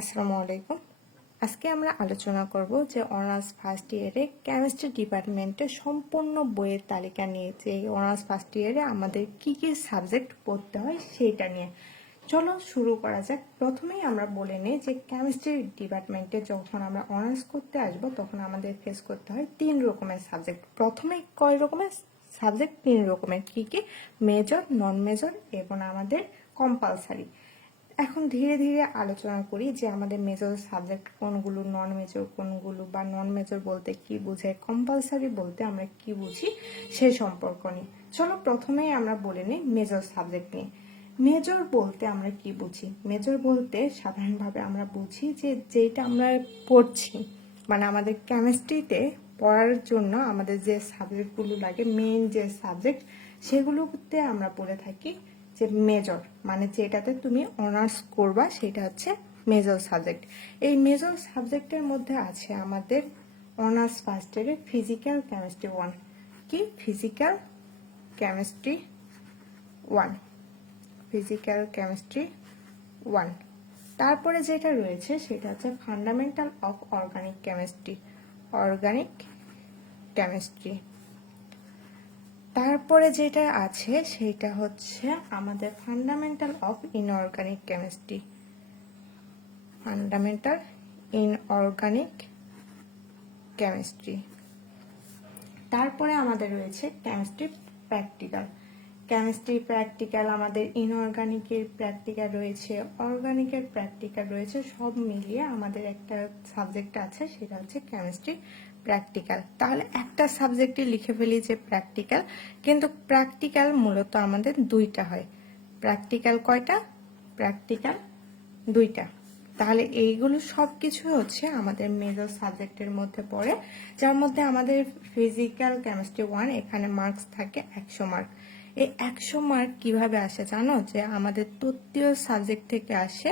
আসসালামু আলাইকুম। আজকে আমরা আলোচনা করব যে অনার্স ফার্স্ট ইয়ারে কেমিস্ট্রি ডিপার্টমেন্টে সম্পূর্ণ বইয়ের তালিকা নিয়ে, যে অনার্স ফার্স্ট ইয়ারে আমাদের কি কি সাবজেক্ট পড়তে হয় সেটা নিয়ে। চলো শুরু করা যাক। প্রথমেই আমরা বলে নিই যে কেমিস্ট্রি ডিপার্টমেন্টে যখন আমরা অনার্স করতে আসব, তখন আমাদের ফেস করতে হয় তিন রকমের সাবজেক্ট প্রথমে কয় রকমের? সাবজেক্ট তিন রকমের। কি কি? মেজর নন মেজর এবং আমাদের কম্পালসারি এখন ধীরে ধীরে আলোচনা করি যে আমাদের মেজর সাবজেক্ট কোনগুলো নন মেজর কোনগুলো বা নন মেজর বলতে কি বোঝায় কম্পালসারি বলতে আমরা কি বুঝি সে সম্পর্ক নিয়ে। চলো প্রথমেই আমরা বলে নিই মেজর সাবজেক্ট নিয়ে। মেজর বলতে আমরা কি বুঝি? মেজর বলতে সাধারণভাবে আমরা বুঝি যে যেটা আমরা পড়ছি মানে আমাদের কেমিস্ট্রিতে পড়ার জন্য আমাদের যে সাবজেক্টগুলো লাগে মেইন যে সাবজেক্ট সেগুলোতে আমরা পড়ে থাকি। যে মেজর মানে যেটাতে তুমি অনার্স করবা সেটা হচ্ছে মেজর সাবজেক্ট এই মেজর সাবজেক্টের মধ্যে আছে আমাদের অনার্স ফার্স্ট ইয়ারে ফিজিক্যাল কেমিস্ট্রি ওয়ান কি? Physical chemistry one physical chemistry one তারপরে যেটা রয়েছে সেটা হচ্ছে fundamental of organic chemistry organic chemistry তারপরে যেটা আছে, সেটা হচ্ছে আমাদের fundamental of inorganic chemistry fundamental inorganic chemistry তারপরে আমাদের রয়েছে কেমিস্ট্রি প্র্যাকটিক্যাল কেমিস্ট্রি প্র্যাকটিক্যাল আমাদের ইনঅর্গানিকের প্র্যাকটিক্যাল রয়েছে অর্গানিকের প্র্যাকটিক্যাল রয়েছে, সব মিলিয়ে আমাদের একটা সাবজেক্ট আছে, সেটা হচ্ছে কেমিস্ট্রি প্র্যাকটিক্যাল তাহলে একটা সাবজেক্টে লিখে ফেলি যে প্র্যাকটিক্যাল কিন্তু প্র্যাকটিক্যাল মূলত আমাদের দুইটা হয়। প্র্যাকটিক্যাল কয়টা? প্র্যাকটিক্যাল দুইটা। তাহলে এইগুলো সব কিছু হচ্ছে আমাদের মেজর সাবজেক্টের মধ্যে পড়ে, যার মধ্যে আমাদের ফিজিক্যাল কেমিস্ট্রি ওয়ান এখানে মার্কস থাকে একশো মার্ক এই একশো মার্ক কীভাবে আসে জানো? যে আমাদের তৃতীয় সাবজেক্ট থেকে আসে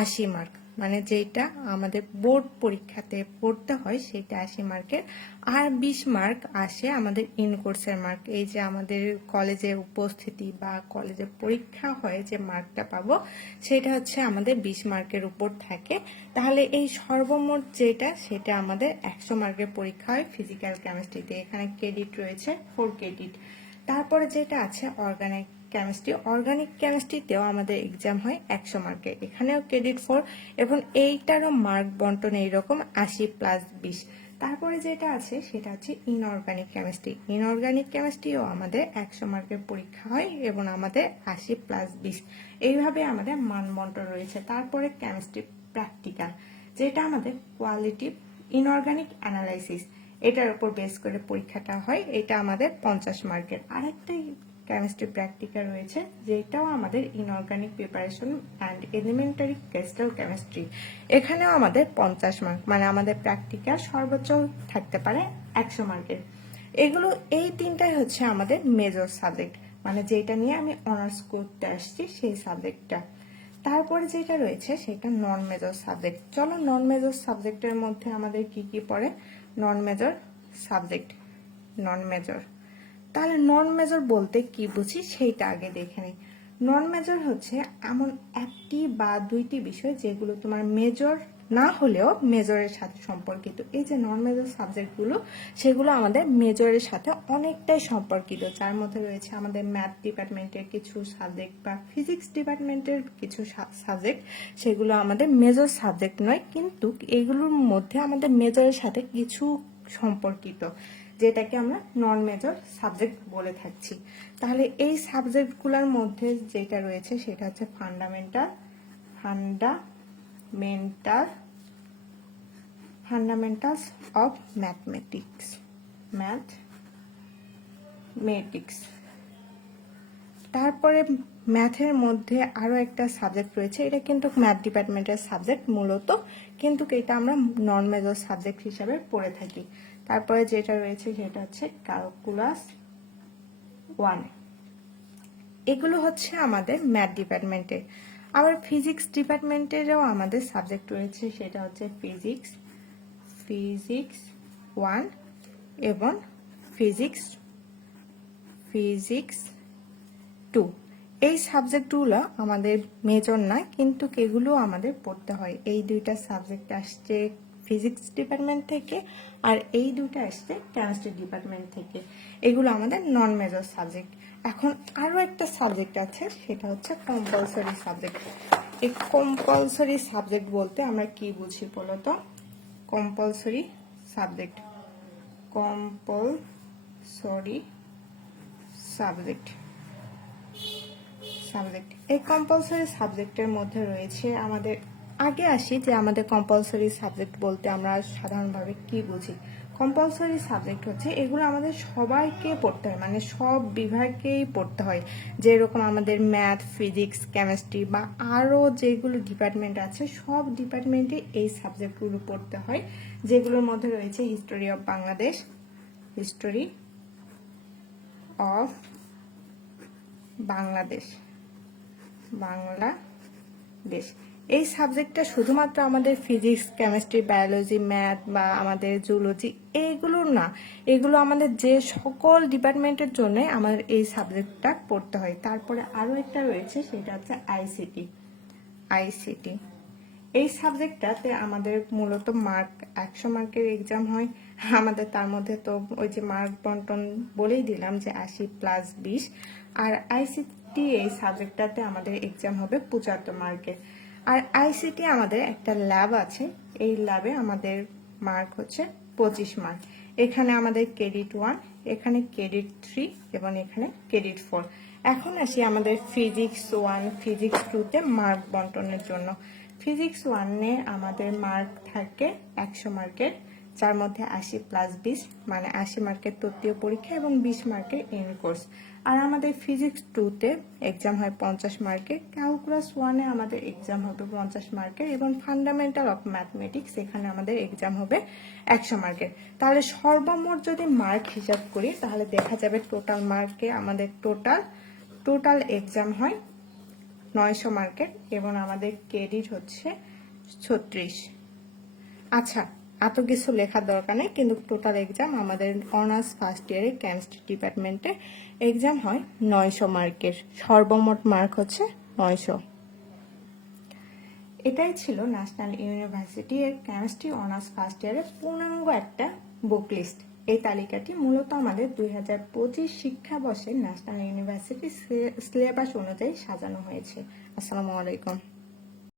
আশি মার্ক মানে যেটা আমাদের বোর্ড পরীক্ষাতে পড়তে হয় সেটা আশি মার্কের। আর বিশ মার্ক আসে আমাদের ইন কোর্সের মার্ক। এই যে আমাদের কলেজে উপস্থিতি বা কলেজে পরীক্ষা হয় যে মার্কটা পাবো, সেটা হচ্ছে আমাদের বিশ মার্কের উপর থাকে। তাহলে এই সর্বমোট যেটা, সেটা আমাদের একশো মার্কের পরীক্ষা হয় ফিজিক্যাল কেমিস্ট্রিতে। এখানে ক্রেডিট রয়েছে, ফোর ক্রেডিট। তারপরে যেটা আছে অর্গানিক কেমিস্ট্রি অর্গানিক কেমিস্ট্রিতেও আমাদের এক্সাম হয় একশো মার্কের এখানেও ক্রেডিট ফোর এবং এইটারও মার্ক বন্টন এইরকম আশি প্লাস বিশ। তারপরে যেটা আছে, সেটা হচ্ছে ইনঅর্গানিক কেমিস্ট্রি ইনঅর্গানিক কেমিস্ট্রিও আমাদের একশো মার্কের পরীক্ষা হয় এবং আমাদের আশি প্লাস বিশ। এইভাবে আমাদের মান বন্টন রয়েছে। তারপরে কেমিস্ট্রি প্র্যাকটিক্যাল যেটা আমাদের কোয়ালিটি ইনঅর্গানিক অ্যানালাইসিস এটার উপর বেস করে পরীক্ষাটা হয়। এটা আমাদের পঞ্চাশ মার্কের আরেকটা কেমিস্ট্রি প্র্যাকটিক্যাল রয়েছে, যেটাও আমাদের inorganic preparation and elementary crystal chemistry এখানেও আমাদের পঞ্চাশ মার্ক মানে আমাদের প্র্যাকটিক্যাল সর্বোচ্চ থাকতে পারে একশো মার্কের এগুলো, এই তিনটাই হচ্ছে আমাদের মেজর সাবজেক্ট মানে যেটা নিয়ে আমি অনার্স করতে আসছি সেই সাবজেক্টটা তারপরে যেটা রয়েছে সেটা নন মেজর সাবজেক্ট চলো নন মেজর সাবজেক্টের মধ্যে আমাদের কি কি পড়ে? Non major subject non major তাহলে নন মেজর বলতে কি বুঝি সেইটা আগে দেখে নিই। নন মেজর হচ্ছে এমন একটি বা দুইটি বিষয় যেগুলো তোমার মেজর না হলেও মেজরের সাথে সম্পর্কিত। এই যে নন মেজর সাবজেক্টগুলো সেগুলো আমাদের মেজরের সাথে অনেকটাই সম্পর্কিত। যার মধ্যে রয়েছে আমাদের ম্যাথ ডিপার্টমেন্টের কিছু সাবজেক্ট বা ফিজিক্স ডিপার্টমেন্টের কিছু সাবজেক্ট সেগুলো আমাদের মেজর সাবজেক্ট নয়, কিন্তু এগুলোর মধ্যে আমাদের মেজরের সাথে কিছু সম্পর্কিত। যেটাকে আমরা নন মেজর সাবজেক্ট বলে থাকছি। তাহলে এই সাবজেক্টগুলোর মধ্যে যেটা রয়েছে সেটা হচ্ছে fundamental fundamental fundamentals of mathematics mathematics তারপরে ম্যাথের মধ্যে আরও একটা সাবজেক্ট রয়েছে, এটা কিন্তু ম্যাথ ডিপার্টমেন্টের সাবজেক্ট মূলত, কিন্তু এটা আমরা নন মেজর সাবজেক্ট হিসাবে পড়ে থাকি। তারপরে যেটা রয়েছে সেটা হচ্ছে ক্যালকুলাস ওয়ান এগুলো হচ্ছে আমাদের ম্যাথ ডিপার্টমেন্টে আবার ফিজিক্স ডিপার্টমেন্টেরও আমাদের সাবজেক্ট রয়েছে, সেটা হচ্ছে ফিজিক্স ফিজিক্স ওয়ান এবং ফিজিক্স ফিজিক্স টু এই সাবজেক্টগুলো আমাদের মেজর না, কিন্তু এগুলো আমাদের পড়তে হয়। এই দুইটা সাবজেক্ট আসছে ফিজিক্স ডিপার্টমেন্ট থেকে, আর এই দুইটা আসছে কেমিস্ট্রি ডিপার্টমেন্ট থেকে। এগুলো আমাদের নন মেজর সাবজেক্ট এখন আরও একটা সাবজেক্ট আছে, সেটা হচ্ছে কম্পালসরি সাবজেক্ট এই কম্পালসরি সাবজেক্ট বলতে আমরা কি বুঝি বলতো compulsory subject compulsory subject subject এই কম্পালসরি সাবজেক্টের মধ্যে রয়েছে আমাদের আগে আসি যে আমাদের কম্পালসরি সাবজেক্ট বলতে আমরা সাধারণভাবে কি বুঝি? কম্পালসরি সাবজেক্ট হচ্ছে এগুলো আমাদের সবাইকে পড়তে হয় মানে সব বিভাগকেই পড়তে হয়। যেরকম আমাদের ম্যাথ ফিজিক্স কেমিস্ট্রি বা আরও যেগুলো ডিপার্টমেন্ট আছে, সব ডিপার্টমেন্টে এই সাবজেক্টগুলো পড়তে হয়, যেগুলোর মধ্যে রয়েছে history of Bangladesh history of Bangladesh Bangladesh এই সাবজেক্টটা শুধুমাত্র আমাদের ফিজিক্স, কেমিস্ট্রি, বায়োলজি, ম্যাথ বা আমাদের জুলজি এইগুলোর না, এগুলো আমাদের যে সকল ডিপার্টমেন্টের জন্য আমাদের এই সাবজেক্টটা পড়তে হয়। তারপরে আরও একটা রয়েছে, সেটা হচ্ছে আইসিটি আইসিটি এই সাবজেক্টটাতে আমাদের মূলত মার্ক, একশো মার্কের এক্সাম হয়। আমাদের তার মধ্যে তো ওই যে মার্ক বন্টন বলেই দিলাম যে আশি প্লাস বিশ। আর আইসিটি এই সাবজেক্টটাতে আমাদের এক্সাম হবে পঁচাত্তর মার্কের আর আইসিটি আমাদের একটা ল্যাব আছে। এই ল্যাবে আমাদের মার্ক হচ্ছে পঁচিশ মার্ক এখানে আমাদের ক্রেডিট ওয়ান এখানে ক্রেডিট থ্রি এবং এখানে ক্রেডিট ফোর এখন আসি আমাদের ফিজিক্স ওয়ান ফিজিক্স টুতে মার্ক বন্টনের জন্য। ফিজিক্স ওয়ানে আমাদের মার্ক থাকে একশো মার্কের যার মধ্যে আশি প্লাস বিশ মানে আশি মার্কের তৃতীয় পরীক্ষা এবং বিশ মার্কের এন কোর্স আর আমাদের ফিজিক্স টুতে এক্সাম হয় পঞ্চাশ মার্কের ক্যালকুলাস ওয়ানে আমাদের এক্সাম হবে পঞ্চাশ মার্কের এবং ফান্ডামেন্টাল অফ ম্যাথমেটিক্স এখানে আমাদের এক্সাম হবে একশো মার্কের তাহলে সর্বমোট যদি মার্ক হিসাব করি, তাহলে দেখা যাবে টোটাল মার্কে আমাদের টোটাল টোটাল এক্সাম হয় নয়শো মার্কের এবং আমাদের ক্রেডিট হচ্ছে ছত্রিশ। আচ্ছা এত কিছু লেখার দরকার নেই, কিন্তু টোটাল এক্সাম আমাদের অনার্স ফার্স্ট ইয়ারে কেমিস্ট্রি ডিপার্টমেন্টে এক্সাম হয় নয়শো মার্কের সর্বমোট মার্ক হচ্ছে নয়শো। এটাই ছিল ন্যাশনাল ইউনিভার্সিটি এর কেমিস্ট্রি অনার্স ফার্স্ট ইয়ারের পূর্ণাঙ্গ একটা বুক লিস্ট এই তালিকাটি মূলত আমাদের দুই হাজার পঁচিশ শিক্ষাবর্ষে ন্যাশনাল ইউনিভার্সিটি সিলেবাস অনুযায়ী সাজানো হয়েছে। আসসালামু আলাইকুম।